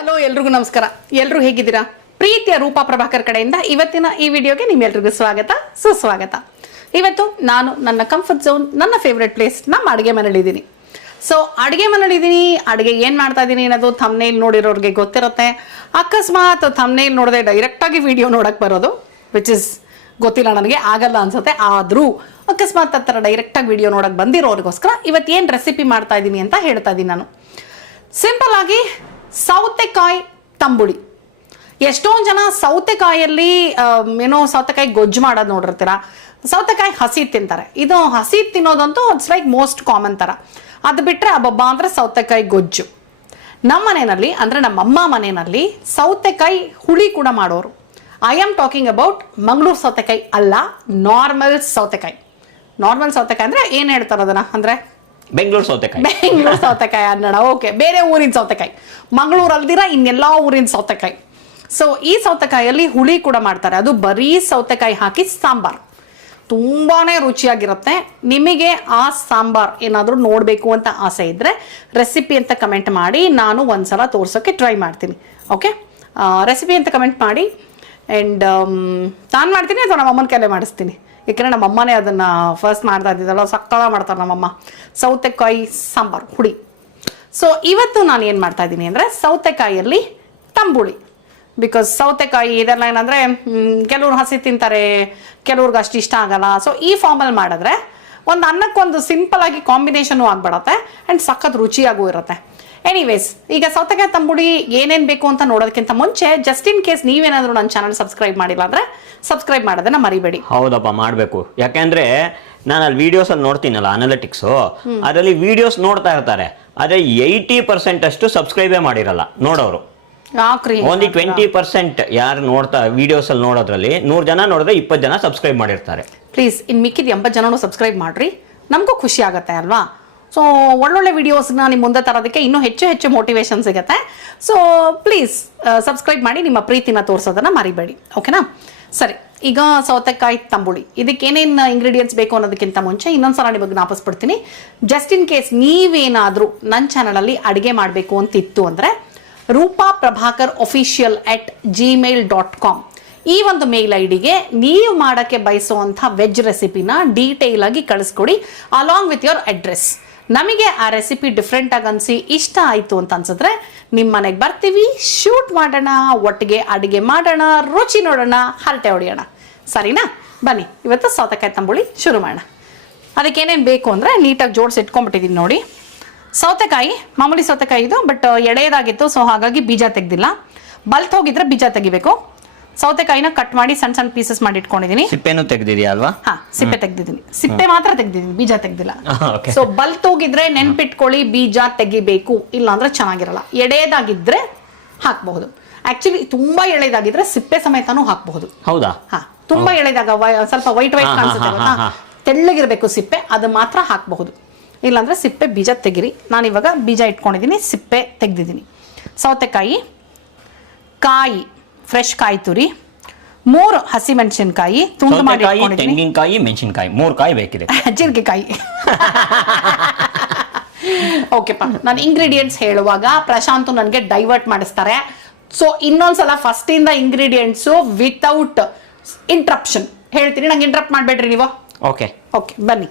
Hello ಎಲ್ರಿಗೂ ನಮಸ್ಕಾರ. ಎಲ್ಲರೂ ಹೇಗಿದ್ದೀರಾ? ಪ್ರೀತಿಯ ರೂಪಾ ಪ್ರಭಾಕರ್ ಕಡೆಯಿಂದ ಇವತ್ತಿನ ಈ ವಿಡಿಯೋಗೆ ನಿಮ್ಮೆಲ್ರಿಗೂ ಸ್ವಾಗತ ಸುಸ್ವಾಗತ. ಇವತ್ತು ನಾನು ನನ್ನ ಕಂಫರ್ಟ್ ಝೋನ್, ನನ್ನ ಫೇವ್ರೆಟ್ ಪ್ಲೇಸ್, ನಮ್ಮ ಅಡುಗೆ ಮನೇಲಿದ್ದೀನಿ. ಸೊ ಅಡುಗೆ ಮನೇಲಿದ್ದೀನಿ, ಅಡುಗೆ ಏನು ಮಾಡ್ತಾ ಇದ್ದೀನಿ ಅನ್ನೋದು ಥಂಬ್ನೇಲ್ ನೋಡಿರೋರಿಗೆ ಗೊತ್ತಿರುತ್ತೆ. ಅಕಸ್ಮಾತ್ ಥಂಬ್ನೇಲ್ ನೋಡದೆ ಡೈರೆಕ್ಟಾಗಿ ವಿಡಿಯೋ ನೋಡೋಕ್ಕೆ ಬರೋದು ವಿಚ್ ಇಸ್ ಗೊತ್ತಿಲ್ಲ, ನನಗೆ ಆಗಲ್ಲ ಅನ್ಸುತ್ತೆ. ಆದರೂ ಅಕಸ್ಮಾತ್ ಆ ಥರ ಡೈರೆಕ್ಟಾಗಿ ವಿಡಿಯೋ ನೋಡೋಕ್ಕೆ ಬಂದಿರೋರಿಗೋಸ್ಕರ ಇವತ್ತೇನು ರೆಸಿಪಿ ಮಾಡ್ತಾ ಇದ್ದೀನಿ ಅಂತ ಹೇಳ್ತಾ ಇದ್ದೀನಿ ನಾನು. ಸಿಂಪಲ್ ಆಗಿ ಸೌತೆಕಾಯಿ ತಂಬುಳಿ. ಎಷ್ಟೊಂದು ಜನ ಸೌತೆಕಾಯಲ್ಲಿ ಸೌತೆಕಾಯಿ ಗೊಜ್ಜು ಮಾಡೋದು ನೋಡಿರ್ತೀರ. ಸೌತೆಕಾಯಿ ಹಸಿ ತಿಂತಾರೆ. ಇದು ಹಸಿ ತಿನ್ನೋದಂತೂ ಇಟ್ಸ್ ಲೈಕ್ ಮೋಸ್ಟ್ ಕಾಮನ್ ಥರ. ಅದು ಬಿಟ್ಟರೆ ಅಬ್ಬಬ್ಬ ಅಂದರೆ ಸೌತೆಕಾಯಿ ಗೊಜ್ಜು. ನಮ್ಮ ಮನೆಯಲ್ಲಿ ಅಂದರೆ ನಮ್ಮಮ್ಮ ಮನೆಯಲ್ಲಿ ಸೌತೆಕಾಯಿ ಹುಳಿ ಕೂಡ ಮಾಡೋರು. I am talking about Mangaluru ಸೌತೆಕಾಯಿ ಅಲ್ಲ, ನಾರ್ಮಲ್ ಸೌತೆಕಾಯಿ. ನಾರ್ಮಲ್ ಸೌತೆಕಾಯಿ ಅಂದರೆ ಏನು ಹೇಳ್ತಾರೆ ಅದನ್ನು ಅಂದರೆ ಬೆಂಗಳೂರು ಸೌತೆಕಾಯಿ ಅನ್ನೋಣ. ಓಕೆ, ಬೇರೆ ಊರಿನ ಸೌತೆಕಾಯಿ, ಮಂಗಳೂರು ಅಲ್ದಿರ ಇನ್ನೆಲ್ಲ ಊರಿನ ಸೌತೆಕಾಯಿ. ಸೊ ಈ ಸೌತೆಕಾಯಲ್ಲಿ ಹುಳಿ ಕೂಡ ಮಾಡ್ತಾರೆ. ಅದು ಬರೀ ಸೌತೆಕಾಯಿ ಹಾಕಿ ಸಾಂಬಾರ್ ತುಂಬಾ ರುಚಿಯಾಗಿರುತ್ತೆ. ನಿಮಗೆ ಆ ಸಾಂಬಾರ್ ಏನಾದರೂ ನೋಡಬೇಕು ಅಂತ ಆಸೆ ಇದ್ದರೆ ರೆಸಿಪಿ ಅಂತ ಕಮೆಂಟ್ ಮಾಡಿ, ನಾನು ಒಂದ್ಸಲ ತೋರ್ಸೋಕ್ಕೆ ಟ್ರೈ ಮಾಡ್ತೀನಿ. ಓಕೆ, ರೆಸಿಪಿ ಅಂತ ಕಮೆಂಟ್ ಮಾಡಿ. ಆ್ಯಂಡ್ ನಾನು ಮಾಡ್ತೀನಿ ಅಥವಾ ನಮ್ಮ ಅಮ್ಮನ ಕೈಲೇ ಮಾಡಿಸ್ತೀನಿ. ಯಾಕೆಂದರೆ ನಮ್ಮ ಅಮ್ಮನೇ ಅದನ್ನು ಫಸ್ಟ್ ಮಾಡ್ತಾ ಇದ್ದಿದ್ದಲ್ಲ, ಸಕ್ಕತ್ತಾಗಿ ಮಾಡ್ತಾರೆ ನಮ್ಮಮ್ಮ ಸೌತೆಕಾಯಿ ಸಾಂಬಾರು ಹುಳಿ. ಸೊ ಇವತ್ತು ನಾನು ಏನು ಮಾಡ್ತಾ ಇದ್ದೀನಿ ಅಂದರೆ ಸೌತೆಕಾಯಲ್ಲಿ ತಂಬುಳಿ. ಬಿಕಾಸ್ ಸೌತೆಕಾಯಿ ಇದೆಲ್ಲ ಏನಂದರೆ ಕೆಲವ್ರು ಹಸಿ ತಿಂತಾರೆ, ಕೆಲವ್ರಿಗೆ ಅಷ್ಟು ಇಷ್ಟ ಆಗಲ್ಲ. ಸೊ ಈ ಫಾರ್ಮಲ್ಲಿ ಮಾಡಿದ್ರೆ ಒಂದು ಅನ್ನಕ್ಕೊಂದು ಸಿಂಪಲ್ ಆಗಿ ಕಾಂಬಿನೇಷನು ಆಗಿಬಿಡತ್ತೆ ಆ್ಯಂಡ್ ಸಖತ್ ರುಚಿಯಾಗೂ ಇರುತ್ತೆ. ಎನಿವೇಸ್, ಈಗ ಸೌತೆಕಾಯಿ ತಂಬುಳಿ ಏನೇನು ಬೇಕು ಅಂತ ನೋಡೋದಕ್ಕಿಂತ ಮುಂಚೆ ಜಸ್ಟ್ ಇನ್ ಕೇಸ್ ನೀವೇನಾದರೂ ನನ್ನ ಚಾನಲ್ ಸಬ್ಸ್ಕ್ರೈಬ್ ಮಾಡಿಲ್ಲ ಅಂದರೆ ಸಬ್ಸ್ಕ್ರೈಬ್ ಮಾಡೋದನ್ನ ಮರಿಬೇಡಿ. ಹೌದಪ್ಪ, ಮಾಡಬೇಕು. ಯಾಕೆಂದ್ರೆ ನಾನು ಅಲ್ಲಿ ವಿಡಿಯೋಸ್ ಅಲ್ಲಿ ನೋಡ್ತೀನಲ್ಲ, ಅನಾಲಿಟಿಕ್ಸು, ಅದರಲ್ಲಿ ವಿಡಿಯೋಸ್ ನೋಡ್ತಾ ಇರ್ತಾರೆ, ಆದರೆ 80% ಅಷ್ಟು ಸಬ್ಸ್ಕ್ರೈಬೇ ಮಾಡಿರಲ್ಲ ನೋಡೋರು. ಓನ್ಲಿ 20% ಯಾರು ನೋಡ್ತಾ ವಿಡಿಯೋಸ್ ಅಲ್ಲಿ ನೋಡೋದ್ರಲ್ಲಿ 100 ಜನ ನೋಡಿದ್ರೆ 20 ಜನ ಸಬ್ಸ್ಕ್ರೈಬ್ ಮಾಡಿರ್ತಾರೆ. ಪ್ಲೀಸ್ ಇನ್ನು ಮಿಕ್ಕಿದ 80 ಜನನು ಸಬ್ಸ್ಕ್ರೈಬ್ ಮಾಡ್ರಿ, ನಮಗೂ ಖುಷಿ ಆಗುತ್ತೆ ಅಲ್ವಾ. ಸೊ ಒಳ್ಳೊಳ್ಳೆ ವಿಡಿಯೋಸ್ನ ನಿಮ್ಮ ಮುಂದೆ ತರೋದಕ್ಕೆ ಇನ್ನೂ ಹೆಚ್ಚು ಹೆಚ್ಚು ಮೋಟಿವೇಶನ್ ಸಿಗುತ್ತೆ. ಸೊ ಪ್ಲೀಸ್ ಸಬ್ಸ್ಕ್ರೈಬ್ ಮಾಡಿ, ನಿಮ್ಮ ಪ್ರೀತಿನ ತೋರಿಸೋದನ್ನ ಮರಿಬೇಡಿ. ಓಕೆನಾ? ಸರಿ, ಈಗ ಸೌತೆಕಾಯಿ ತಂಬುಳಿ ಇದಕ್ಕೆ ಏನೇನು ಇಂಗ್ರೀಡಿಯೆಂಟ್ಸ್ ಬೇಕು ಅನ್ನೋದಕ್ಕಿಂತ ಮುಂಚೆ ಇನ್ನೊಂದ್ಸಲ ನಿಮಗೆ ಜ್ಞಾಪಿಸ್ಬಿಡ್ತೀನಿ. ಜಸ್ಟ್ ಇನ್ ಕೇಸ್ ನೀವೇನಾದರೂ ನನ್ನ ಚಾನಲಲ್ಲಿ ಅಡುಗೆ ಮಾಡಬೇಕು ಅಂತಿತ್ತು ಅಂದರೆ ರೂಪಾ ಪ್ರಭಾಕರ್ official @gmail.com ಈ ಒಂದು ಮೇಲ್ ಐಡಿಗೆ ನೀವು ಮಾಡೋಕ್ಕೆ ಬಯಸುವಂಥ ವೆಜ್ ರೆಸಿಪಿನ ಡೀಟೇಲ್ ಆಗಿ ಕಳಿಸ್ಕೊಡಿ ಅಲಾಂಗ್ ವಿತ್ ಯೋರ್ ಅಡ್ರೆಸ್. ನಮಗೆ ಆ ರೆಸಿಪಿ ಡಿಫ್ರೆಂಟ್ ಆಗಿ ಅನಿಸಿ ಇಷ್ಟ ಆಯಿತು ಅಂತ ಅನ್ಸಿದ್ರೆ ನಿಮ್ಮ ಮನೆಗೆ ಬರ್ತೀವಿ, ಶೂಟ್ ಮಾಡೋಣ, ಒಟ್ಟಿಗೆ ಅಡುಗೆ ಮಾಡೋಣ, ರುಚಿ ನೋಡೋಣ, ಹರಟೆ ಹೊಡೆಯೋಣ. ಸರಿನಾ? ಬನ್ನಿ ಇವತ್ತು ಸೌತೆಕಾಯಿ ತಂಬುಳಿ ಶುರು ಮಾಡೋಣ. ಅದಕ್ಕೇನೇನು ಬೇಕು ಅಂದರೆ ನೀಟಾಗಿ ಜೋಡಿಸಿ ಇಟ್ಕೊಂಡ್ಬಿಟ್ಟಿದ್ದೀನಿ ನೋಡಿ. ಸೌತೆಕಾಯಿ ಮಾಮೂಲಿ ಸೌತೆಕಾಯಿ ಇದು, ಬಟ್ ಎಳೆಯದಾಗಿತ್ತು, ಸೊ ಹಾಗಾಗಿ ಬೀಜ ತೆಗೆದಿಲ್ಲ. ಬಲ್ತ್ ಹೋಗಿದ್ರೆ ಬೀಜ ತೆಗಿಬೇಕು. ಸೌತೆಕಾಯಿನ ಕಟ್ ಮಾಡಿ ಸಣ್ಣ ಸಣ್ಣ ಪೀಸಸ್ ಮಾಡಿ ಇಟ್ಕೊಂಡಿದ್ದೀನಿ. ಸಿಪ್ಪೆನೂ ತೆಗೆದಿದೆಯಾ ಅಲ್ವಾ? ಹಾ, ಸಿಪ್ಪೆ ತೆಗೆದಿದ್ದೀನಿ. ಸಿಪ್ಪೆ ಮಾತ್ರ ತೆಗೆದಿದ್ದೀನಿ, ಬೀಜ ತೆಗೆದಿಲ್ಲ. ಸೊ ಬಲ್ತ್ ಹೋಗಿದ್ರೆ ನೆನ್ಪಿಟ್ಕೊಳ್ಳಿ, ಬೀಜ ತೆಗಿಬೇಕು, ಇಲ್ಲ ಅಂದ್ರೆ ಚೆನ್ನಾಗಿರಲ್ಲ. ಎಳೆಯದಾಗಿದ್ರೆ ಹಾಕಬಹುದು. ಆಕ್ಚುಲಿ ತುಂಬಾ ಎಳೆದಾಗಿದ್ರೆ ಸಿಪ್ಪೆ ಸಮೇತನೂ ಹಾಕಬಹುದು. ಹೌದಾ? ಹಾ, ತುಂಬಾ ಎಳೆದಾಗ ಸ್ವಲ್ಪ ವೈಟ್ ಕಾಣಿಸುತ್ತೆ ಗೊತ್ತಾ, ತೆಳ್ಳಗಿರ್ಬೇಕು ಸಿಪ್ಪೆ, ಅದು ಮಾತ್ರ ಹಾಕಬಹುದು. ಇಲ್ಲಾಂದ್ರೆ ಸಿಪ್ಪೆ ಬೀಜ ತೆಗಿರಿ. ನಾನಿವಾಗ ಬೀಜ ಇಟ್ಕೊಂಡಿದ್ದೀನಿ, ಸಿಪ್ಪೆ ತೆಗೆದಿದ್ದೀನಿ. ಸೌತೆಕಾಯಿ, ಕಾಯಿ, ಫ್ರೆಶ್ ಕಾಯಿ ತುರಿ, 3 ಹಸಿಮೆಣಸಿನಕಾಯಿ ತುಂಡು ಮಾಡಿ ಇಟ್ಕೊಂಡಿದ್ದೀನಿ. ತೆಂಗಿನಕಾಯಿ, ಮೆಣಸಿನಕಾಯಿ 3 ಕಾಯಿ ಬೇಕಿದೆ. ಜೀರಿಗೆಕಾಯಿ. ಓಕೆಪ್ಪ, ನಾನು ಇಂಗ್ರೀಡಿಯೆಂಟ್ಸ್ ಹೇಳುವಾಗ ಪ್ರಶಾಂತ್ ನನಗೆ ಡೈವರ್ಟ್ ಮಾಡಿಸ್ತಾರೆ. ಸೊ ಇನ್ನೊಂದ್ಸಲ ಫಸ್ಟ್ ಇಂದ ಇಂಗ್ರೀಡಿಯೆಂಟ್ಸು ವಿತೌಟ್ ಇಂಟ್ರಪ್ಷನ್ ಹೇಳ್ತೀನಿ, ನಂಗೆ ಇಂಟ್ರಪ್ಟ್ ಮಾಡಬೇಡ್ರಿ ನೀವು. ಓಕೆ ಓಕೆ, ಬನ್ನಿ.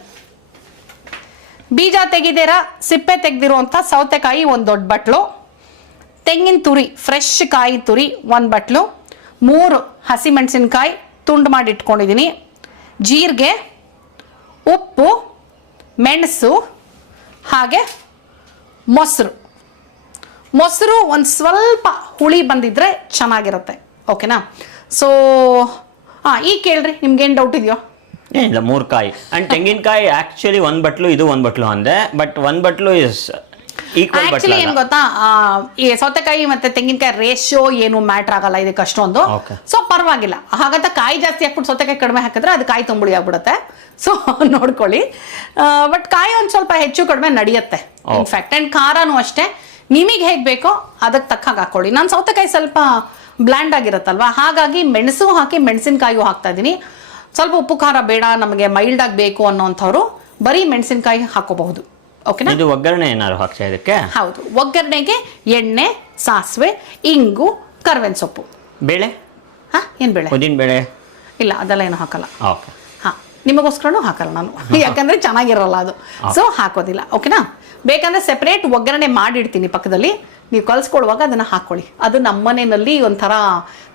ಬೀಜ ತೆಗಿದಿರ ಸಿಪ್ಪೆ ತೆಗೆದಿರುವಂಥ ಸೌತೆಕಾಯಿ 1 ದೊಡ್ಡ ಬಟ್ಲು, ತೆಂಗಿನ ತುರಿ ಫ್ರೆಶ್ ಕಾಯಿ ತುರಿ 1 ಬಟ್ಲು, 3 ಹಸಿಮೆಣಸಿನಕಾಯಿ ತುಂಡು ಮಾಡಿ ಇಟ್ಕೊಂಡಿದ್ದೀನಿ, ಜೀರಿಗೆ, ಉಪ್ಪು, ಮೆಣಸು, ಹಾಗೆ ಮೊಸರು ಒಂದು ಸ್ವಲ್ಪ ಹುಳಿ ಬಂದಿದ್ರೆ ಚೆನ್ನಾಗಿರುತ್ತೆ. ಓಕೆನಾ? ಸೊ ಈಗ ಕೇಳ್ರಿ, ನಿಮ್ಗೇನು ಡೌಟ್ ಇದೆಯೋ? ಇಲ್ಲ, 3 ಕಾಯಿ. ಅಂಡ್ ತೆಂಗಿನಕಾಯಿ ಆಕ್ಚುಲಿ 1 ಬಟ್ಲು, ಇದು 1 ಬಟ್ಲು ಅಂದೆ, ಬಟ್ 1 ಬಟ್ಲು ಇಸ್ ಈಕ್ವಲ್. ಆಕ್ಚುಲಿ ಏನ್ ಗೊತ್ತಾ, ಈ ಸೌತೆಕಾಯಿ ಮತ್ತೆ ತೆಂಗಿನಕಾಯಿ ರೇಷಿಯೋ ಏನು ಮ್ಯಾಟರ್ ಆಗಲ್ಲ ಇದಕ್ಕೆ ಅಷ್ಟೊಂದು. ಸೊ ಪರವಾಗಿಲ್ಲ. ಹಾಗಂತ ಕಾಯಿ ಜಾಸ್ತಿ ಹಾಕ್ಬಿಟ್ಟು ಸೌತೆಕಾಯಿ ಕಡಿಮೆ ಹಾಕಿದ್ರೆ ಅದು ಕಾಯಿ ತಂಬುಳಿ ಆಗ್ಬಿಡುತ್ತೆ. ಸೊ ನೋಡ್ಕೊಳ್ಳಿ. ಬಟ್ ಕಾಯಿ ಒಂದು ಸ್ವಲ್ಪ ಹೆಚ್ಚು ಕಡಿಮೆ ನಡೆಯುತ್ತೆ ಇನ್ಫ್ಯಾಕ್ಟ್. ಅಂಡ್ ಖಾರನೂ ಅಷ್ಟೇ, ನಿಮಗೆ ಹೇಗೆ ಬೇಕೋ ಅದಕ್ಕೆ ತಕ್ಕ ಹಾಕೊಳ್ಳಿ. ನಾನು ಸೌತೆಕಾಯಿ ಸ್ವಲ್ಪ ಬ್ಲ್ಯಾಂಡ್ ಆಗಿರುತ್ತಲ್ವಾ, ಹಾಗಾಗಿ ಮೆಣಸು ಹಾಕಿ ಮೆಣಸಿನಕಾಯಿಯೂ ಹಾಕ್ತಾ ಇದ್ದೀನಿ. ಸ್ವಲ್ಪ ಉಪ್ಪು ಖಾರ ಬೇಡ ನಮಗೆ, ಮೈಲ್ಡ್ ಆಗಿ ಬೇಕು ಅನ್ನೋಂಥವ್ರು ಬರೀ ಮೆಣಸಿನಕಾಯಿ ಹಾಕೋಬಹುದು. ಓಕೆನಾ? ಇದು ಒಗ್ಗರಣೆ ಏನಾದ್ರು ಹಾಕ್ತಾ ಇದಕ್ಕೆ? ಹೌದು, ಒಗ್ಗರಣೆಗೆ ಎಣ್ಣೆ, ಸಾಸಿವೆ, ಇಂಗು, ಕರ್ಬೇವಿನ ಸೊಪ್ಪು. ಬೇಳೆ? ಏನು ಬೇಳೆ? ಉದ್ದಿನ ಬೇಳೆ ಇಲ್ಲ, ಅದೆಲ್ಲ ಏನು ಹಾಕಲ್ಲ. ಓಕೆ. ನಿಮಗೋಸ್ಕರನೂ ಹಾಕಲ್ಲ ನಾನು, ಯಾಕಂದರೆ ಚೆನ್ನಾಗಿರಲ್ಲ ಅದು, ಸೊ ಹಾಕೋದಿಲ್ಲ. ಓಕೆನಾ? ಬೇಕಂದರೆ ಸೆಪ್ರೇಟ್ ಒಗ್ಗರಣೆ ಮಾಡಿಡ್ತೀನಿ ಪಕ್ಕದಲ್ಲಿ, ನೀವು ಕಲಿಸ್ಕೊಳ್ಳುವಾಗ ಅದನ್ನು ಹಾಕ್ಕೊಳ್ಳಿ. ಅದು ನಮ್ಮ ಮನೆಯಲ್ಲಿ ಒಂಥರ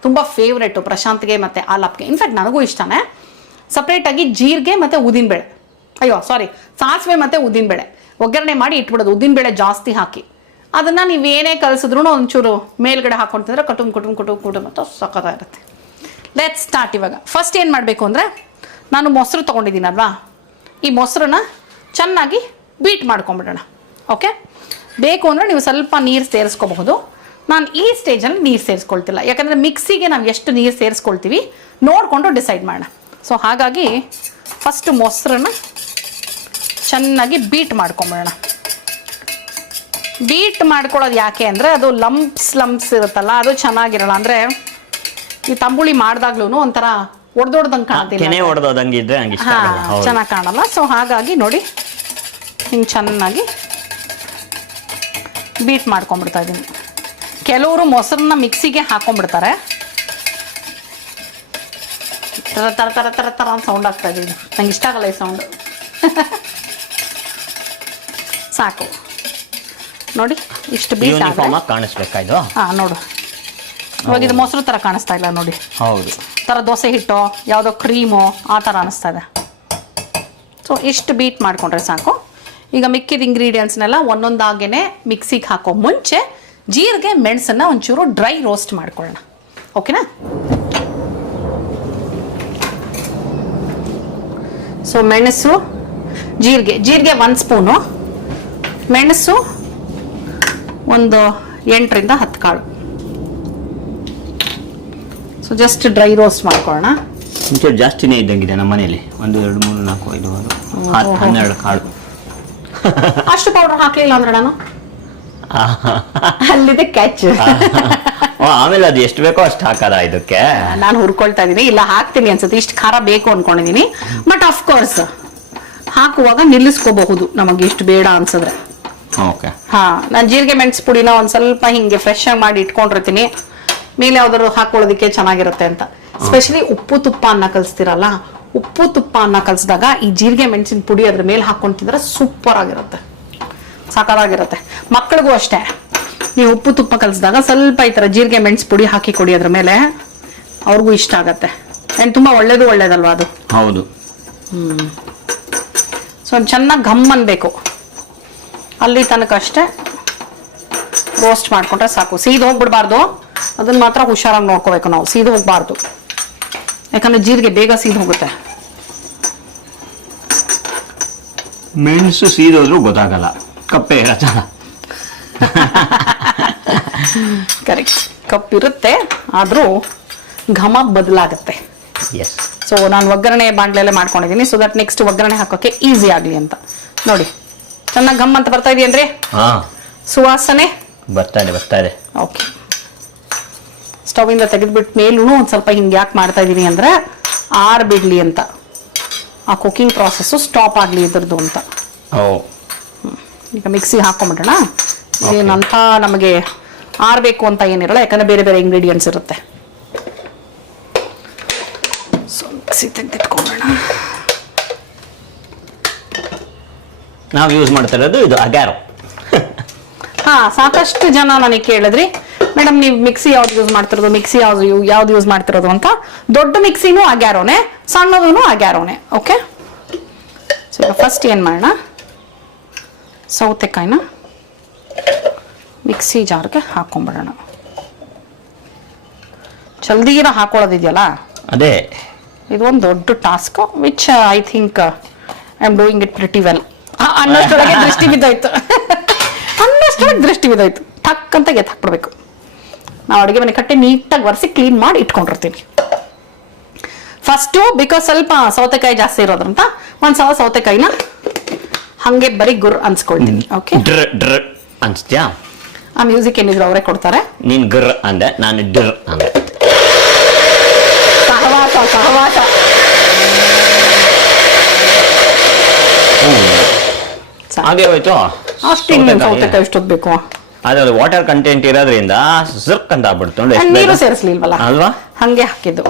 ತುಂಬ ಫೇವ್ರೇಟು ಪ್ರಶಾಂತ್ಗೆ ಮತ್ತು ಆಲಾಪ್ಗೆ. ಇನ್ಫ್ಯಾಕ್ಟ್ ನನಗೂ ಇಷ್ಟನೇ. ಸಪ್ರೇಟಾಗಿ ಜೀರಿಗೆ ಮತ್ತು ಉದ್ದಿನಬೇಳೆ, ಸಾಸಿವೆ ಮತ್ತು ಉದ್ದಿನಬೇಳೆ ಒಗ್ಗರಣೆ ಮಾಡಿ ಇಟ್ಬಿಡೋದು. ಉದ್ದಿನಬೇಳೆ ಜಾಸ್ತಿ ಹಾಕಿ ಅದನ್ನು ನೀವೇನೇ ಕಲಿಸಿದ್ರೂ ಒಂಚೂರು ಮೇಲ್ಗಡೆ ಹಾಕ್ಕೊಂತಿದ್ರೆ ಕುಟುಂಬ ಮತ್ತು ಸಖತ್ತಾಗಿರುತ್ತೆ. Let's start. ಇವಾಗ ಫಸ್ಟ್ ಏನು ಮಾಡಬೇಕು ಅಂದರೆ, ನಾನು ಮೊಸರು ತೊಗೊಂಡಿದ್ದೀನಲ್ವಾ, ಈ ಮೊಸರನ್ನ ಚೆನ್ನಾಗಿ ಬೀಟ್ ಮಾಡ್ಕೊಂಬಿಡೋಣ. ಓಕೆ? ಬೇಕು ಅಂದರೆ ನೀವು ಸ್ವಲ್ಪ ನೀರು ಸೇರಿಸ್ಕೋಬಹುದು. ನಾನು ಈ ಸ್ಟೇಜಲ್ಲಿ ನೀರು ಸೇರಿಸ್ಕೊಳ್ತಿಲ್ಲ, ಯಾಕಂದರೆ ಮಿಕ್ಸಿಗೆ ನಾವು ಎಷ್ಟು ನೀರು ಸೇರಿಸ್ಕೊಳ್ತೀವಿ ನೋಡಿಕೊಂಡು ಡಿಸೈಡ್ ಮಾಡೋಣ. ಸೊ ಹಾಗಾಗಿ ಫಸ್ಟ್ ಮೊಸರನ್ನ ಚೆನ್ನಾಗಿ ಬೀಟ್ ಮಾಡ್ಕೊಂಬಿಡೋಣ. ಬೀಟ್ ಮಾಡ್ಕೊಳ್ಳೋದು ಯಾಕೆ ಅಂದರೆ ಅದು ಲಂಪ್ಸ್ ಇರುತ್ತಲ್ಲ, ಅದು ಚೆನ್ನಾಗಿರಲ್ಲ. ಅಂದರೆ ಈ ತಂಬುಳಿ ಮಾಡಿದಾಗ್ಲೂ ಒಂಥರ ಒಡೆದೊಡ್ದಂಗೆ ಕಾಣ್ತಿಲ್ಲ, ಚೆನ್ನಾಗಿ ಕಾಣಲ್ಲ. ಸೊ ಹಾಗಾಗಿ ನೋಡಿ, ಹಿಂಗೆ ಚೆನ್ನಾಗಿ ಬೀಟ್ ಮಾಡ್ಕೊಂಡ್ಬಿಡ್ತಾ ಇದ್ದೀನಿ. ಕೆಲವರು ಮೊಸರನ್ನ ಮಿಕ್ಸಿಗೆ ಹಾಕೊಂಡ್ಬಿಡ್ತಾರೆ, ತರ ತರ ತರ ತರ ತರ ಅಂತ ಸೌಂಡ್ ಆಗ್ತಾ ಇದ್ದೀನಿ. ನಂಗೆ ಇಷ್ಟ ಆಗಲ್ಲ ಈ ಸೌಂಡು. ಸಾಕು ನೋಡಿ, ಇಷ್ಟು ಬೀಟ್ ಕಾಣಿಸ್ಬೇಕಾಯ್ತು. ನೋಡು, ಇವಾಗ ಇದು ಮೊಸರು ಥರ ಕಾಣಿಸ್ತಾ ಇಲ್ಲ ನೋಡಿ. ಹೌದು, ಥರ ದೋಸೆ ಹಿಟ್ಟು, ಯಾವುದೋ ಕ್ರೀಮು ಆ ಥರ ಅನಿಸ್ತಾ ಇದೆ. ಸೊ ಇಷ್ಟು ಬೀಟ್ ಮಾಡಿಕೊಂಡ್ರೆ ಸಾಕು. ಈಗ ಮಿಕ್ಕಿದ ಇಂಗ್ರೀಡಿಯೆಂಟ್ಸ್ನೆಲ್ಲ ಒಂದೊಂದಾಗೇ ಮಿಕ್ಸಿಗೆ ಹಾಕೋ ಮುಂಚೆ ಜೀರಿಗೆ ಮೆಣಸನ್ನು ಒಂಚೂರು ಡ್ರೈ ರೋಸ್ಟ್ ಮಾಡ್ಕೊಳ್ಳೋಣ. ಓಕೆನಾ? ಸೊ ಮೆಣಸು, ಜೀರಿಗೆ 1 ಸ್ಪೂನು, ಮೆಣಸು ಒಂದು 8ರಿಂದ 10 ಕಾಳು. ಸೊ ಜಸ್ಟ್ ಡ್ರೈ ರೋಸ್ಟ್ ಮಾಡ್ಕೊಳ್ಳೋಣ. ಒಂಚೂರು ಜಾಸ್ತಿನೇ ಇದ್ದಂಗಿದೆ ನಮ್ಮ ಮನೇಲಿ. 1 2 3 4 5 6 12 ಕಾಳು. ಅಷ್ಟು ಪೌಡರ್ ಹಾಕ್ಲಿಲ್ಲ ಅಂದ್ರೆ ನಾನು ಅಲ್ಲಿದೆ ಕ್ಯಾಚ್. ಆಮೇಲೆ ಅದು ಎಷ್ಟು ಬೇಕೋ ಅಷ್ಟು ಹಾಕದ ಇದಕ್ಕೆ. ನಾನು ಹುರ್ಕೊಳ್ತಾ ಇದ್ದೀನಿ, ಇಲ್ಲ ಹಾಕ್ತೀನಿ ಅನ್ಸುತ್ತೆ, ಇಷ್ಟು ಖಾರ ಬೇಕು ಅನ್ಕೊಂಡಿದ್ದೀನಿ. ಬಟ್ ಅಫ್ಕೋರ್ಸ್ ಹಾಕುವಾಗ ನಿಲ್ಲಿಸ್ಕೋಬಹುದು ನಮಗೆ ಇಷ್ಟು ಬೇಡ ಅನ್ಸಿದ್ರೆ. ಓಕೆ. ನಾನು ಜೀರಿಗೆ ಮೆಣಸು ಪುಡಿನ ಒಂದು ಸ್ವಲ್ಪ ಹಿಂಗೆ ಫ್ರೆಶ್ ಆಗಿ ಮಾಡಿ ಇಟ್ಕೊಂಡಿರ್ತೀನಿ, ಮೇಲೆ ಯಾವ್ದಾದ್ರು ಹಾಕೊಳ್ಳೋದಕ್ಕೆ ಚೆನ್ನಾಗಿರುತ್ತೆ ಅಂತ. ಸ್ಪೆಷಲಿ ಉಪ್ಪು ತುಪ್ಪ ಅನ್ನ ಕಲಿಸ್ತಿರಲ್ಲ, ಉಪ್ಪು ತುಪ್ಪ ಅನ್ನ ಕಲಿಸಿದಾಗ ಈ ಜೀರಿಗೆ ಮೆಣಸಿನ ಪುಡಿ ಅದ್ರ ಮೇಲೆ ಹಾಕೊಂತಿದ್ರೆ ಸೂಪರ್ ಆಗಿರುತ್ತೆ, ಸಾಕಾಗಿರುತ್ತೆ. ಮಕ್ಕಳಿಗೂ ಅಷ್ಟೇ, ನೀವು ಉಪ್ಪು ತುಪ್ಪ ಕಲಿಸಿದಾಗ ಸ್ವಲ್ಪ ಈ ಥರ ಜೀರಿಗೆ ಮೆಣಸು ಪುಡಿ ಹಾಕಿ ಕೊಡಿ ಅದ್ರ ಮೇಲೆ, ಅವ್ರಿಗೂ ಇಷ್ಟ ಆಗತ್ತೆ. ಆ್ಯಂಡ್ ತುಂಬ ಒಳ್ಳೇದಲ್ವಾ ಅದು. ಹೌದು. ಸೊ ಚೆನ್ನಾಗಿ ಘಮ್ ಅನ್ಬೇಕು, ಅಲ್ಲಿ ತನಕ ಅಷ್ಟೇ ರೋಸ್ಟ್ ಮಾಡ್ಕೊಂಡ್ರೆ ಸಾಕು. ಸೀದು ಹೋಗ್ಬಿಡ್ಬಾರ್ದು, ಅದನ್ನ ಮಾತ್ರ ಹುಷಾರಾಗಿ ನೋಡ್ಕೋಬೇಕು ನಾವು, ಸೀದು ಹೋಗ್ಬಾರ್ದು, ಯಾಕಂದ್ರೆ ಜೀರಿಗೆ ಬೇಗ ಸೀದು ಹೋಗುತ್ತೆ. ಮೆಣಸು ಸೀದೋದ್ರೂ ಗೊತ್ತಾಗಲ್ಲ, ಕಪ್ಪೆ ಇರತ್ತ. ಕರೆಕ್ಟ್, ಕಪ್ಪಿರುತ್ತೆ, ಆದರೂ ಘಮ ಬದಲಾಗುತ್ತೆ. ಸೊ ನಾನು ಒಗ್ಗರಣೆ ಬಾಂಡ್ಲೆಲ್ಲ ಮಾಡ್ಕೊಂಡಿದ್ದೀನಿ, ಸೊ ದಟ್ ನೆಕ್ಸ್ಟ್ ಒಗ್ಗರಣೆ ಹಾಕೋಕೆ ಈಸಿ ಆಗಲಿ ಅಂತ. ನೋಡಿ ಚೆನ್ನಾಗಿ ಘಮ್ ಅಂತ ಬರ್ತಾ ಇದೆಯೇನ್ರಿ? ಸುವಾಸನೆ ಬರ್ತಾ ಇದೆ. ಓಕೆ, ಸ್ಟವ್ ಇಂದ ತೆಗೆದ್ಬಿಟ್ಟು ಮೇಲೂ ಒಂದು ಸ್ವಲ್ಪ ಹಿಂಗೆ ಯಾಕೆ ಮಾಡ್ತಾ ಇದ್ದೀನಿ ಅಂದರೆ ಆರ್ಬಿಡ್ಲಿ ಅಂತ, ಆ ಕುಕಿಂಗ್ ಪ್ರಾಸೆಸ್ಸು ಸ್ಟಾಪ್ ಆಗಲಿ ಇದ್ರದ್ದು ಅಂತ. ಈಗ ಮಿಕ್ಸಿ ಹಾಕೊಂಬಿಡೋಣ. ಏನಂತ ನಮಗೆ ಆರಬೇಕು ಅಂತ ಏನಿರಲ್ಲ, ಯಾಕಂದರೆ ಬೇರೆ ಬೇರೆ ಇಂಗ್ರೀಡಿಯೆಂಟ್ಸ್ ಇರುತ್ತೆ. ಸೊ ಮಿಕ್ಸಿ ತೆಗೆದಿಟ್ಕೊಂಡೋಣ. ನಾವು ಯೂಸ್ ಮಾಡ್ತಾ ಇರೋದು ಇದು ಅಗ್ಯಾರೋ. ಸಾಕಷ್ಟು ಜನ ನನಗೆ ಕೇಳಿದ್ರಿ, ಮೇಡಮ್ ನೀವು ಮಿಕ್ಸಿ ಯಾವ್ದು ಯೂಸ್ ಮಾಡ್ತಿರೋದು, ಮಿಕ್ಸಿ ಯಾವ್ದು ಯೂಸ್ ಮಾಡ್ತಿರೋದು ಅಂತ. ದೊಡ್ಡ ಮಿಕ್ಸಿನೂ ಅಗ್ಯಾರೋನೆ, ಸಣ್ಣದೂ ಅಗ್ಯಾರೋನೆ. ಓಕೆ, ಸೊ ಈಗ ಫಸ್ಟ್ ಏನು ಮಾಡೋಣ, ಸೌತೆಕಾಯಿನ ಮಿಕ್ಸಿ ಜಾರ್ಗೆ ಹಾಕೊಂಡ್ಬಿಡೋಣ. ಜಲ್ದಿರ ಹಾಕೊಳ್ಳೋದಿದೆಯಲ್ಲ, ಅದೇ ಇದೊಂದು ದೊಡ್ಡ task, which I think I am doing it pretty well. ಅನ್ನೋಷ್ಟೊಳಗೆ ದೃಷ್ಟಿ ಬಿದ್ದೋಯ್ತು, ಟಕ್ ಅಂತ ಎತ್ತು ಹಾಕ್ಬಿಡ್ಬೇಕು. ನಾವು ಅಡುಗೆ ಮನೆ ಕಟ್ಟೆ ನೀಟಾಗಿ ಒರೆಸಿ ಕ್ಲೀನ್ ಮಾಡಿ ಇಟ್ಕೊಂಡಿರ್ತೀನಿ. ಫಸ್ಟು ಬಿಕಾಸ್ ಸ್ವಲ್ಪ ಸೌತೆಕಾಯಿ ಜಾಸ್ತಿ ಇರೋದ್ರಂತ ಒಂದ್ಸಲ ಸೌತೆಕಾಯಿನ ಹಂಗೆ ಬರೀ ಗುರ್ ಅನ್ಸ್ಕೊಳ್ತೀನಿ. ಓಕೆ, ಅನ್ಸ್ತ್ಯಾ? ಆ ಮ್ಯೂಸಿಕ್ ಏನಿದ್ರು ಅವರೇ ಕೊಡ್ತಾರೆ. ನೀನ್ ಗುರ್ ಅಂದೆ, ನಾನು ಡ್ರ್ ಅಂದೆ. ಸಹವಾಸ ಹಾಗೆ ಹೋಯ್ತು. ಅಷ್ಟು ಸೌತೆಕಾಯಿ ಎಷ್ಟೊತ್ತು ಬೇಕು? ಅದ್ರಲ್ಲಿ ವಾಟರ್ ಕಂಟೆಂಟ್ ಇರೋದ್ರಿಂದ ಜರ್ಕ್ ಅಂತ ಆಗ್ಬಿಡ್ತು ನೋಡಿ, And ನೀರು ಸೇರಿಸ್ಲಿಲ್ವಲ್ಲ ಅಲ್ವಾ, ಹಂಗೆ ಹಾಕಿದ್ದು.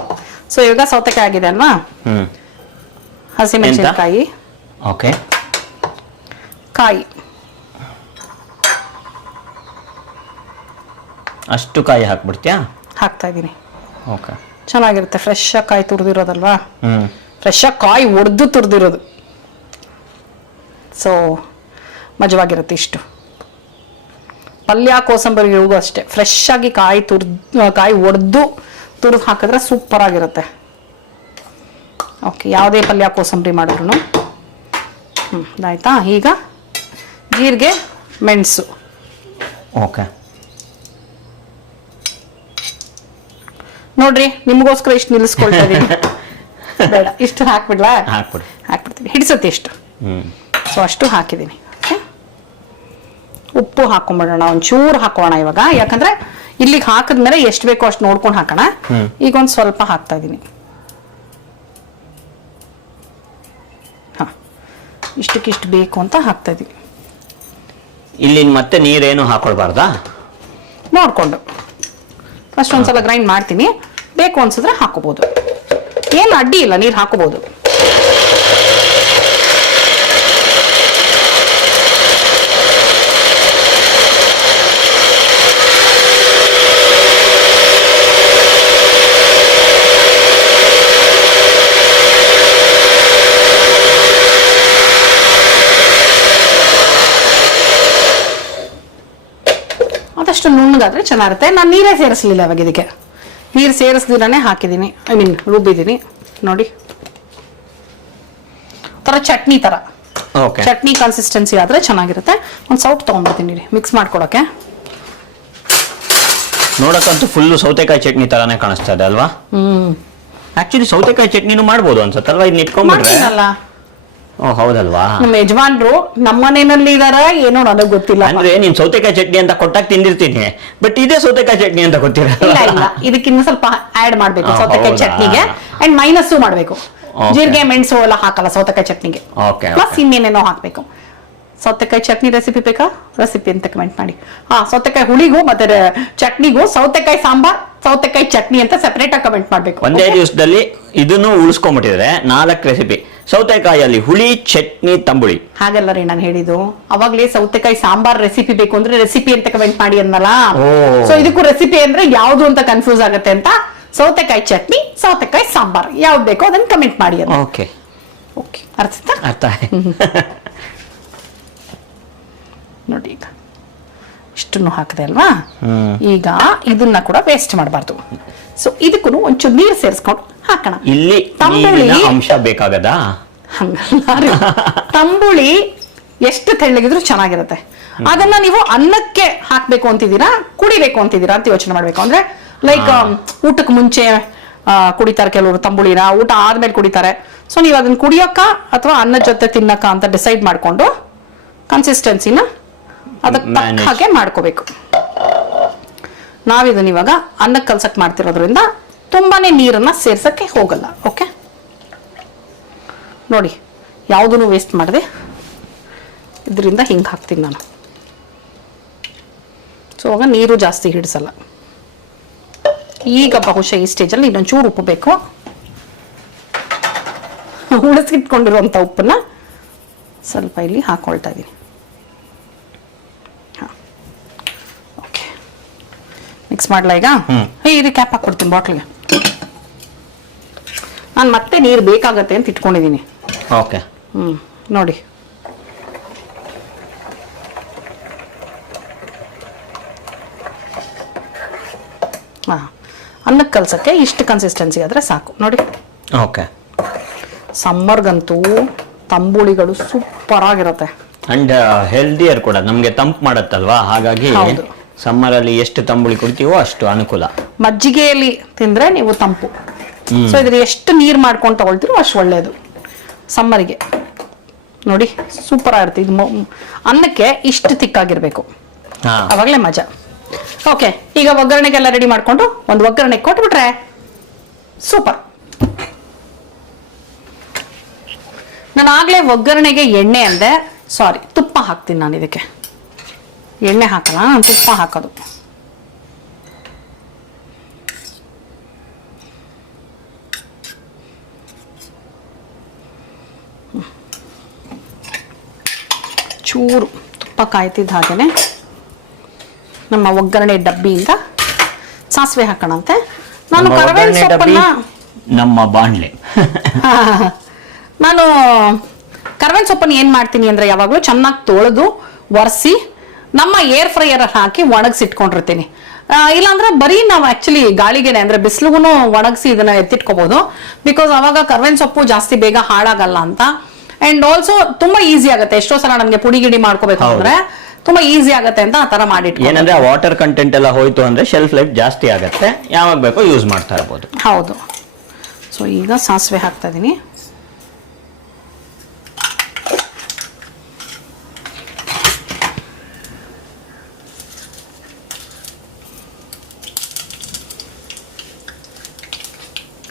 ಸೊ ಇವಾಗ ಸೌತೆಕಾಯಿ ಆಗಿದೆ ಅಲ್ವಾ, ಹಸಿಮೆಣಸಿನಕಾಯಿ, ಓಕೆ, ಕಾಯಿ, ಅಷ್ಟು ಕಾಯಿ ಹಾಕ್ಬಿಡ್ತೀಯಾ? ಹಾಕ್ತಾ ಇದ್ದೀನಿ. ಓಕೆ, ಚೆನ್ನಾಗಿರುತ್ತೆ, ಫ್ರೆಶ್ ಆಗಿ ಕಾಯಿ ತುರಿದಿರೋದಲ್ವಾ, ಹ್ಮ್, ಫ್ರೆಶ್ ಆಗಿ ಕಾಯಿ ಒಡೆದು ತುರಿದಿರೋದು. ಸೊ ಮಜವಾಗಿರುತ್ತೆ. ಇಷ್ಟು ಪಲ್ಯ ಕೋಸಂಬರಿಗೂ ಅಷ್ಟೇ ಫ್ರೆಶ್ ಆಗಿ ಕಾಯಿ ಒಡೆದು ತುರಿದು ಹಾಕಿದ್ರೆ ಸೂಪರ್ ಆಗಿರುತ್ತೆ. ಓಕೆ, ಯಾವುದೇ ಪಲ್ಯ ಕೋಸಂಬರಿ ಮಾಡಿದ್ರು ಆಯ್ತಾ. ಈಗ ಜೀರಿಗೆ, ಮೆಣಸು, ಓಕೆ, ನೋಡ್ರಿ ನಿಮಗೋಸ್ಕರ ಇಷ್ಟು ನಿಲ್ಲಿಸ್ಕೊಳ್ತಾ ಇದೀನಿ. ಬೇಡ, ಇಷ್ಟು ಹಾಕ್ಬಿಡ್ಲಾ? ಹಾಕ್ಬಿಡ್ತೀನಿ, ಹಿಡಿಸುತ್ತೆ ಇಷ್ಟು. ಸೊ ಅಷ್ಟು ಹಾಕಿದ್ದೀನಿ. ಉಪ್ಪು ಹಾಕೊಂಡ್ಬಿಡೋಣ, ಒಂಚೂರು ಹಾಕೋಣ ಇವಾಗ, ಯಾಕಂದ್ರೆ ಇಲ್ಲಿಗೆ ಹಾಕಿದ್ಮೇಲೆ ಎಷ್ಟು ಬೇಕೋ ಅಷ್ಟು ನೋಡ್ಕೊಂಡು ಹಾಕೋಣ. ಈಗ ಒಂದು ಸ್ವಲ್ಪ ಹಾಕ್ತಾ ಇದ್ದೀನಿ. ಹಾ, ಇಷ್ಟಕ್ಕಿಷ್ಟು ಬೇಕು ಅಂತ ಹಾಕ್ತಾ ಇದ್ದೀನಿ. ಇಲ್ಲಿ ಮತ್ತೆ ನೀರೇನು ಹಾಕೊಳ್ಬಾರ್ದಾ? ನೋಡ್ಕೊಂಡು ಫಸ್ಟ್ ಒಂದ್ಸಲ ಗ್ರೈಂಡ್ ಮಾಡ್ತೀನಿ, ಬೇಕು ಅನ್ಸಿದ್ರೆ ಹಾಕೋಬಹುದು, ಏನು ಅಡ್ಡಿ ಇಲ್ಲ, ನೀರು ಹಾಕೋಬಹುದು. ಅದಷ್ಟು ನುಣ್ಣಗಾದ್ರೆ ಚೆನ್ನಾಗಿರುತ್ತೆ. ನಾನು ನೀರೇ ಸೇರಿಸಲಿಲ್ಲ ಇವಾಗ, ಇದಕ್ಕೆ ನೀರು ಸೇರಿಸ್ದಿರಾನೇ ಹಾಕಿದ್ದೀನಿ, ಐ ಮೀನ್ ರುಬ್ಬಿದ್ದೀನಿ. ನೋಡಿ ಥರ ಚಟ್ನಿ ಥರ, ಚಟ್ನಿ ಕನ್ಸಿಸ್ಟೆನ್ಸಿ ಆದ್ರೆ ಚೆನ್ನಾಗಿರುತ್ತೆ. ಒಂದು ಸೌಟ್ ತೊಗೊಂಡ್ಬಿಡ್ತೀನಿ ಮಿಕ್ಸ್ ಮಾಡ್ಕೊಡಕ್ಕೆ. ನೋಡಕ್ಕಂತೂ ಫುಲ್ಲು ಸೌತೆಕಾಯಿ ಚಟ್ನಿ ತರಾನೇ ಕಾಣಿಸ್ತಾ ಇದೆ ಅಲ್ವಾ? ಆಕ್ಚುಲಿ ಸೌತೆಕಾಯಿ ಚಟ್ನಿನೂ ಮಾಡ್ಬೋದು ಅನ್ಸತ್ತಲ್ವಾ, ಇದನ್ನ ಇಟ್ಕೊಂಡ್ಬಿಟ್ರೆ? ಓ ಹೌದಲ್ವಾ, ನಮ್ಮ ಯಜಮಾನ್ರು ನಮ್ಮ ಮನೆಯಲ್ಲಿ ಇದಾರ ಏನೋ ನನಗೆ ಗೊತ್ತಿಲ್ಲ. ಅಂದ್ರೆ ನೀನ್ ಸೌತೆಕಾಯಿ ಚಟ್ನಿ ಅಂತ ಕೊಟ್ಟಾಗ ತಿಂದಿರ್ತೀನಿ, ಬಟ್ ಇದೇ ಸೌತೆಕಾಯಿ ಚಟ್ನಿ ಅಂತ ಗೊತ್ತಿರಲ್ಲ. ಇಲ್ಲ, ಇದಕ್ಕಿನ್ನ ಸ್ವಲ್ಪ ಆಡ್ ಮಾಡ್ಬೇಕು ಸೌತೆಕಾಯಿ ಚಟ್ನಿಗೆ, ಅಂಡ್ ಮೈನಸ್ಸು ಮಾಡ್ಬೇಕು. ಜೀರಿಗೆ ಮೆಣಸು ಎಲ್ಲ ಹಾಕಲ್ಲ ಸೌತೆಕಾಯಿ ಚಟ್ನಿಗೆ, ಪ್ಲಸ್ ಇನ್ನೇನೇನೋ ಹಾಕ್ಬೇಕು. ಸೌತೆಕಾಯಿ ಚಟ್ನಿ ರೆಸಿಪಿ ಬೇಕಾ? ರೆಸಿಪಿ ಅಂತ ಕಮೆಂಟ್ ಮಾಡಿ. ಸೌತೆಕಾಯಿ ಹುಳಿಗೂ ಮತ್ತೆ ಚಟ್ನಿಗೂ ಸೌತೆಕಾಯಿ ಸಾಂಬಾರ್, ಸೌತೆಕಾಯಿ ಚಟ್ನಿ ಅಂತ ಸೆಪರೇಟ್ ಆಗಿ ಕಮೆಂಟ್ ಮಾಡ್ಬೇಕು. ಒಂದೇ ದಿವಸದಲ್ಲಿ ಇದನ್ನು ಉಳಿಸ್ಕೊಂಡ್ಬಿಟ್ಟಿದ್ರೆ 4 ರೆಸಿಪಿ. ಸೌತೆಕಾಯಲ್ಲಿ ಹುಳಿ, ಚಟ್ನಿ, ತಂಬುಳಿ. ಹಾಗಲ್ಲ ರೀ ನಾನು ಹೇಳಿದ್ದು, ಅವಾಗ್ಲೇ ಸೌತೆಕಾಯಿ ಸಾಂಬಾರ್ ರೆಸಿಪಿ ಬೇಕು ಅಂದ್ರೆ ರೆಸಿಪಿ ಅಂತ ಕಮೆಂಟ್ ಮಾಡಿ ಅನ್ನಲ್ಲ. ಸೊ ಇದಕ್ಕೂ ರೆಸಿಪಿ ಅಂದ್ರೆ ಯಾವ್ದು ಅಂತ ಕನ್ಫ್ಯೂಸ್ ಆಗುತ್ತೆ ಅಂತ ಸೌತೆಕಾಯಿ ಚಟ್ನಿ, ಸೌತೆಕಾಯಿ ಸಾಂಬಾರ್ ಯಾವ್ದು ಬೇಕೋ ಅದನ್ನ ಕಮೆಂಟ್ ಮಾಡಿ. ಓಕೆ ಓಕೆ, ಅರ್ಥ ನೋಡಿ. ಈಗ ಇಷ್ಟನ್ನು ಹಾಕಿದೆ ಅಲ್ವಾ, ಈಗ ಇದನ್ನ ಕೂಡ ವೇಸ್ಟ್ ಮಾಡಬಾರ್ದು. ಸೊ ಇದಕ್ಕೂ ಒಂಚೂರು ನೀರು ಸೇರಿಸ್ಕೊಂಡು ಹಾಕೋಣ. ಇಲ್ಲಿ ತಂಬುಳಿ ಅಂಶ ಬೇಕಾಗದ? ಹಂಗಲ್ಲ, ತಂಬುಳಿ ಎಷ್ಟು ತೆಳ್ಳಗಿದ್ರು ಚೆನ್ನಾಗಿರುತ್ತೆ. ಅದನ್ನ ನೀವು ಅನ್ನಕ್ಕೆ ಹಾಕ್ಬೇಕು ಅಂತಿದ್ದೀರಾ, ಕುಡಿಬೇಕು ಅಂತಿದ್ದೀರಾ ಅಂತ ಯೋಚನೆ ಮಾಡ್ಬೇಕು. ಅಂದ್ರೆ ಲೈಕ್ ಊಟಕ್ಕೆ ಮುಂಚೆ ಕುಡಿತಾರೆ ಕೆಲವರು ತಂಬುಳಿನ, ಊಟ ಆದ್ಮೇಲೆ ಕುಡಿತಾರೆ. ಸೊ ನೀವು ಅದನ್ನ ಕುಡಿಯೋಕ ಅಥವಾ ಅನ್ನದ ಜೊತೆ ತಿನ್ನಕ ಅಂತ ಡಿಸೈಡ್ ಮಾಡ್ಕೊಂಡು ಕನ್ಸಿಸ್ಟೆನ್ಸಿನ ಅದಕ್ಕೆ ತಕ್ಕ ಹಾಗೆ ಮಾಡ್ಕೋಬೇಕು. ನಾವಿದನ್ನ ಇವಾಗ ಅನ್ನಕ್ಕೆ ಕಲ್ಸಕ್ ಮಾಡ್ತಿರೋದ್ರಿಂದ ತುಂಬಾನೇ ನೀರನ್ನ ಸೇರ್ಸಕ್ಕೆ ಹೋಗಲ್ಲ. ಓಕೆ, ನೋಡಿ ಯಾವುದನ್ನು ವೇಸ್ಟ್ ಮಾಡದೆ ಇದರಿಂದ ಹಿಂಗೆ ಹಾಕ್ತೀನಿ ನಾನು. ಸೊ ಆಗ ನೀರು ಜಾಸ್ತಿ ಹಿಡಿಸಲ್ಲ. ಈಗ ಬಹುಶಃ ಈ ಸ್ಟೇಜಲ್ಲಿ ಇನ್ನೊಂಚೂರು ಉಪ್ಪು ಬೇಕು. ಉಳಿಸಿಟ್ಕೊಂಡಿರುವಂಥ ಉಪ್ಪನ್ನ ಸ್ವಲ್ಪ ಇಲ್ಲಿ ಹಾಕೊಳ್ತಾ ಇದ್ದೀನಿ. ಓಕೆ, ಮಿಕ್ಸ್ ಮಾಡ್ಲಾ ಈಗ? ಇದು ಕ್ಯಾಪ್ ಹಾಕ್ಬಿಡ್ತೀನಿ ಬಾಟ್ಲಿಗೆ. ನಾನು ಮತ್ತೆ ನೀರು ಬೇಕಾಗತ್ತೆ ಅಂತ ಇಟ್ಕೊಂಡಿದ್ದೀನಿ. ಓಕೆ, ನೋಡಿ ಅನ್ನಕ್ಕೆ ಕಲ್ಸಕ್ಕೆ ಇಷ್ಟು ಕನ್ಸಿಸ್ಟೆನ್ಸಿ ಆದ್ರೆ ಸಾಕು. ನೋಡಿ, ಓಕೆ. ಸಮ್ಮರ್ಗಂತೂ ತಂಬುಳಿಗಳು ಸೂಪರ್ ಆಗಿರುತ್ತೆ. ಅಂಡ್ ಹೆಲ್ದಿಯರ್ ಕೂಡ, ನಮ್ಗೆ ತಂಪು ಮಾಡತ್ತಲ್ವಾ, ಹಾಗಾಗಿ ಸಮ್ಮರ್ ಅಲ್ಲಿ ಎಷ್ಟು ತಂಬುಳಿ ಕುಡಿತೀವೋ ಅಷ್ಟು ಅನುಕೂಲ. ಮಜ್ಜಿಗೆಯಲ್ಲಿ ತಿಂದ್ರೆ ನೀವು ತಂಪು. ಸೊ ಇದ್ರ ಎಷ್ಟು ನೀರು ಮಾಡ್ಕೊಂಡು ತಗೊಳ್ತೀರೋ ಅಷ್ಟು ಒಳ್ಳೇದು ಸಮ್ಮರಿಗೆ. ನೋಡಿ ಸೂಪರ್ ಆಗಿರುತ್ತೆ. ಇದು ಅನ್ನಕ್ಕೆ ಇಷ್ಟು ತಿಕ್ಕಾಗಿರ್ಬೇಕು, ಅವಾಗಲೇ ಮಜಾ. ಓಕೆ, ಈಗ ಒಗ್ಗರಣೆಗೆಲ್ಲ ರೆಡಿ ಮಾಡ್ಕೊಂಡು ಒಂದು ಒಗ್ಗರಣೆ ಕೊಟ್ಬಿಟ್ರೆ ಸೂಪರ್. ನಾನು ಆಗ್ಲೇ ಒಗ್ಗರಣೆಗೆ ಎಣ್ಣೆ ಅಂದೆ, ಸಾರಿ ತುಪ್ಪ ಹಾಕ್ತೀನಿ ನಾನು ಇದಕ್ಕೆ. ಎಣ್ಣೆ ಹಾಕಲ್ಲ, ನಾನು ತುಪ್ಪ ಹಾಕೋದು. ಚೂರು ತುಪ್ಪ ಕಾಯ್ತಿದ್ದ ಹಾಗೆನೆ ನಮ್ಮ ಒಗ್ಗರಣೆ ಡಬ್ಬಿಯಿಂದ ಸಾಸಿವೆ ಹಾಕೋಣಂತೆ. ನಾನು ಕರಿಬೇವಿನ ಸೊಪ್ಪನ್ನ ನಮ್ಮ ಬಾಣ್ಲೆ ನಾನು ಕರಿಬೇವಿನ ಸೊಪ್ಪನ್ನು ಏನು ಮಾಡ್ತೀನಿ ಅಂದರೆ ಯಾವಾಗಲೂ ಚೆನ್ನಾಗಿ ತೊಳೆದು ಒರೆಸಿ ನಮ್ಮ ಏರ್ ಫ್ರೈಯರ್ ಹಾಕಿ ಒಣಗಿಸಿಟ್ಕೊಂಡಿರ್ತೀನಿ. ಇಲ್ಲಾಂದ್ರೆ ಬರೀ ನಾವು ಆ್ಯಕ್ಚುಲಿ ಗಾಳಿಗೆನೆ ಅಂದರೆ ಬಿಸಿಲಿಗೂ ಒಣಗಿಸಿ ಇದನ್ನ ಎತ್ತಿಟ್ಕೋಬಹುದು. ಬಿಕಾಸ್ ಅವಾಗ ಕರಿಬೇವಿನ ಸೊಪ್ಪು ಜಾಸ್ತಿ ಬೇಗ ಹಾಳಾಗಲ್ಲ ಅಂತ. ಆ್ಯಂಡ್ ಆಲ್ಸೋ ತುಂಬ ಈಸಿ ಆಗುತ್ತೆ. ಎಷ್ಟೋ ಸಲ ನಮಗೆ ಪುಡಿ ಗಿಡಿ ಮಾಡ್ಕೋಬೇಕು ಅಂದರೆ ತುಂಬಾ ಈಸಿ ಆಗುತ್ತೆ ಅಂತ ಆ ತರ ಮಾಡಿಟ್ಟು. ಏನಂದ್ರೆ ವಾಟರ್ ಕಂಟೆಂಟ್ ಎಲ್ಲ ಹೋಯ್ತು ಅಂದ್ರೆ ಶೆಲ್ಫ್ ಲೈಫ್ ಜಾಸ್ತಿ ಆಗುತ್ತೆ, ಯಾವಾಗ ಬೇಕೋ ಯೂಸ್ ಮಾಡ್ತಾ ಇರಬಹುದು. ಹೌದು. ಸೊ ಈಗ ಸಾಸಿವೆ ಹಾಕ್ತಾ ಇದೀನಿ.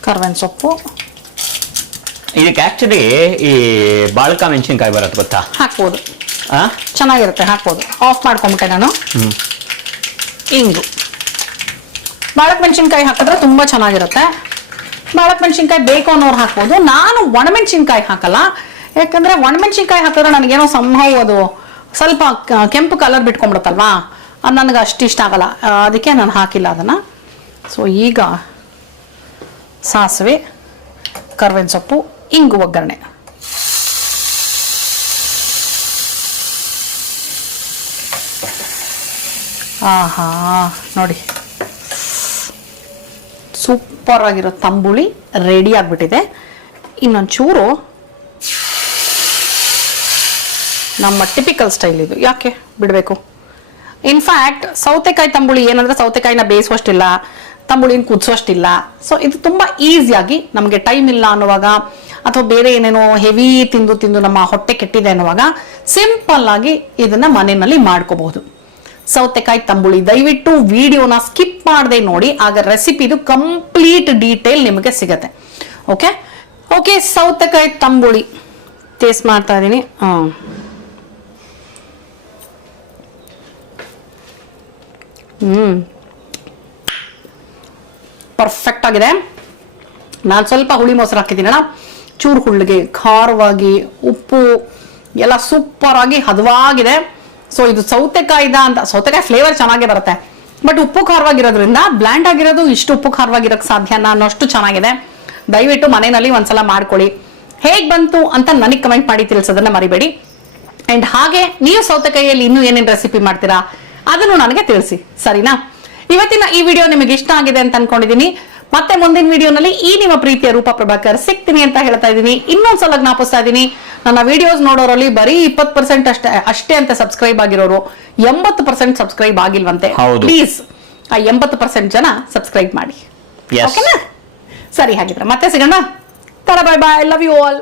ಕರಿಬೇವಿನ ಸೊಪ್ಪು. ಇದಕ್ಕೆ ಆಕ್ಚುಲಿ ಈ ಬಾಳ್ಕ ಮೆಣಸಿನ್ಕಾಯಿ ಬರುತ್ತೆ ಗೊತ್ತಾ? ಹಾಕ್ಬೋದು, ಚೆನ್ನಾಗಿರುತ್ತೆ, ಹಾಕ್ಬೋದು. ಆಫ್ ಮಾಡ್ಕೊಂಬಿಟ್ಟೆ ನಾನು. ಇಂಗು, ಬಾಳಕ್ ಮೆಣಸಿನ್ಕಾಯಿ ಹಾಕಿದ್ರೆ ತುಂಬಾ ಚೆನ್ನಾಗಿರುತ್ತೆ. ಬಾಳಕ್ ಮೆಣಸಿನ್ಕಾಯಿ ಬೇಕು ಅನ್ನೋರು ಹಾಕ್ಬೋದು. ನಾನು ಒಣಮೆಣಸಿನ್ಕಾಯಿ ಹಾಕಲ್ಲ, ಯಾಕಂದ್ರೆ ಒಣಮೆಣಸಿನ್ಕಾಯಿ ಹಾಕಿದ್ರೆ ನನಗೇನೋ ಸಂಭವ ಅದು ಸ್ವಲ್ಪ ಕೆಂಪು ಕಲರ್ ಬಿಟ್ಕೊಂಡ್ಬಿಡುತ್ತಲ್ವಾ, ಅದು ನನಗೆ ಅಷ್ಟು ಇಷ್ಟ ಆಗಲ್ಲ. ಅದಕ್ಕೆ ನಾನು ಹಾಕಿಲ್ಲ ಅದನ್ನ. ಸೊ ಈಗ ಸಾಸಿವೆ, ಕರಿಬೇವಿನ ಸೊಪ್ಪು, ಇಂಗು ಒಗ್ಗರಣೆ. ಆಹಾ, ನೋಡಿ ಸೂಪರ್ ಆಗಿರೋ ತಂಬುಳಿ ರೆಡಿ ಆಗಿಬಿಟ್ಟಿದೆ. ಇನ್ನೊಂಚೂರು ನಮ್ಮ ಟಿಪಿಕಲ್ ಸ್ಟೈಲ್ ಇದು, ಯಾಕೆ ಬಿಡಬೇಕು. ಇನ್ಫ್ಯಾಕ್ಟ್ ಸೌತೆಕಾಯಿ ತಂಬುಳಿ ಏನಂದ್ರೆ ಸೌತೆಕಾಯಿನ ಬೇಯಿಸುವಷ್ಟಿಲ್ಲ, ತಂಬುಳಿನ ಕುದಿಸೋಷ್ಟಿಲ್ಲ. ಸೊ ಇದು ತುಂಬ ಈಸಿಯಾಗಿ ನಮಗೆ ಟೈಮ್ ಇಲ್ಲ ಅನ್ನುವಾಗ ಅಥವಾ ಬೇರೆ ಏನೇನೋ ಹೆವಿ ತಿಂದು ತಿಂದು ನಮ್ಮ ಹೊಟ್ಟೆ ಕೆಟ್ಟಿದೆ ಅನ್ನುವಾಗ ಸಿಂಪಲ್ ಆಗಿ ಇದನ್ನ ಮನೆಯಲ್ಲಿ ಮಾಡ್ಕೋಬಹುದು. ಸೌತೆಕಾಯಿ ತಂಬುಳಿ ದಯವಿಟ್ಟು ವಿಡಿಯೋನ ಸ್ಕಿಪ್ ಮಾಡದೆ ನೋಡಿ, ಆಗ ರೆಸಿಪಿದು ಕಂಪ್ಲೀಟ್ ಡೀಟೇಲ್ ನಿಮಗೆ ಸಿಗತ್ತೆ. ಓಕೆ ಓಕೆ, ಸೌತೆಕಾಯಿ ತಂಬುಳಿ ಟೇಸ್ಟ್ ಮಾಡ್ತಾ ಇದ್ದೀನಿ. ಪರ್ಫೆಕ್ಟ್ ಆಗಿದೆ. ನಾನು ಸ್ವಲ್ಪ ಹುಳಿ ಮೊಸರು ಹಾಕಿದ್ದೀನಲ್ಲ, ಚೂರು ಹುಳ್ಳಿಗೆ ಖಾರವಾಗಿ, ಉಪ್ಪು ಎಲ್ಲ ಸೂಪರ್ ಆಗಿ ಹದವಾಗಿದೆ. ಸೊ ಇದು ಸೌತೆಕಾಯಿದ ಅಂತ, ಸೌತೆಕಾಯಿ ಫ್ಲೇವರ್ ಚೆನ್ನಾಗಿ ಬರುತ್ತೆ, ಬಟ್ ಉಪ್ಪು ಖಾರವಾಗಿರೋದ್ರಿಂದ ಬ್ಲ್ಯಾಂಡ್ ಆಗಿರೋದು ಇಷ್ಟು ಉಪ್ಪು ಖಾರವಾಗಿರೋಕ್ಕೆ ಸಾಧ್ಯನಾ ಅನ್ನೋಷ್ಟು ಚೆನ್ನಾಗಿದೆ. ದಯವಿಟ್ಟು ಮನೆಯಲ್ಲಿ ಒಂದ್ಸಲ ಮಾಡ್ಕೊಳ್ಳಿ. ಹೇಗೆ ಬಂತು ಅಂತ ನನಗೆ ಕಮೆಂಟ್ ಮಾಡಿ ತಿಳಿಸೋದನ್ನ ಮರಿಬೇಡಿ. ಅಂಡ್ ಹಾಗೆ ನೀವು ಸೌತೆಕಾಯಿಯಲ್ಲಿ ಇನ್ನೂ ಏನೇನು ರೆಸಿಪಿ ಮಾಡ್ತೀರಾ ಅದನ್ನು ನನಗೆ ತಿಳಿಸಿ, ಸರಿನಾ? ಇವತ್ತಿನ ಈ ವಿಡಿಯೋ ನಿಮಗೆ ಇಷ್ಟ ಆಗಿದೆ ಅಂತ ಅನ್ಕೊಂಡಿದ್ದೀನಿ. ಮತ್ತೆ ಮುಂದಿನ ವಿಡಿಯೋನಲ್ಲಿ ಈ ನಿಮ್ಮ ಪ್ರೀತಿಯ ರೂಪಾ ಪ್ರಭಾಕರ್ ಸಿಗ್ತೀನಿ ಅಂತ ಹೇಳ್ತಾ ಇದ್ದೀನಿ. ಇನ್ನೊಂದ್ಸಲ ಜ್ಞಾಪಿಸ್ತಾ ಇದ್ದೀನಿ, ನನ್ನ ವಿಡಿಯೋಸ್ ನೋಡೋರಲ್ಲಿ ಬರೀ 20% ಅಷ್ಟೇ ಅಂತ ಸಬ್ಸ್ಕ್ರೈಬ್ ಆಗಿರೋರು 80% ಸಬ್ಸ್ಕ್ರೈಬ್ ಆಗಿಲ್ವಂತೆ. ಪ್ಲೀಸ್ ಆ 80% ಜನ ಸಬ್ಸ್ಕ್ರೈಬ್ ಮಾಡಿ, ಓಕೆನಾ? ಸರಿ, ಹಾಗಿದ್ರೆ ಮತ್ತೆ ಸಿಗೋಣ. Bye bye, love you all.